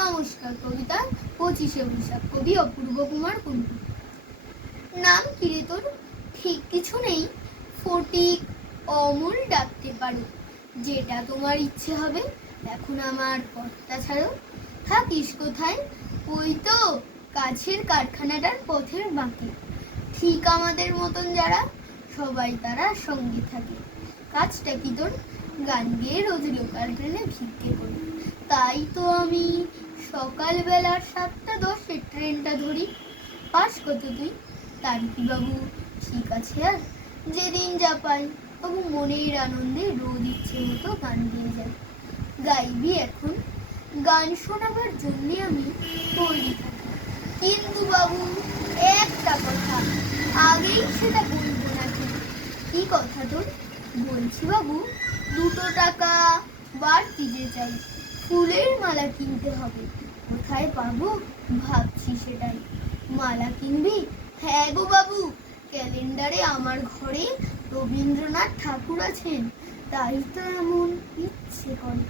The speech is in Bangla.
নমস্কার। কবিতা 25শে বৈশাখ। কবি অপূর্ব কুমার কুণ্ডু। নাম কি রে তোর? ঠিক কিছু নেই, ফটিক অমূল ডাকতে পারো। যেটা তোমার ইচ্ছে হবে। এখন আমার পথটা ছাড়ো। থাকিস কোথায়? ওই তো কাছের কারখানাটার পথের বাঁকে। ঠিক আমাদের মতন যারা, সবাই তারা সঙ্গে থাকে। কাজটা কি তোর? গান গেয়ে রোজ লোকাল ট্রেনে ভিক্ষে করি। তাই তো আমি সকালবেলার 7:10-এর ট্রেনটা ধরি। পাস কত তুই? তারিকি বাবু ঠিক আছে আর যেদিন যা পাই। তবু মনের আনন্দে রোজ ইচ্ছে মতো গান গেয়ে যাই। গাইবি এখন? গান শোনাবার জন্যে আমি তৈরি থাকি। কিন্তু বাবু একটা কথা, আগেই সেটা বলবো নাকি? কি কথা তোর? বলছি বাবু, 2 টাকা বাড়তি যে চাই। ফুলের মালা কিনতে হবে। কোথায় পাবো ভাবছি সেটাই। মালা কিনবি? হ্যাঁ গো বাবু, ক্যালেন্ডারে আমার ঘরে রবীন্দ্রনাথ ঠাকুর আছেন, তাই তো এমন ইচ্ছে করে।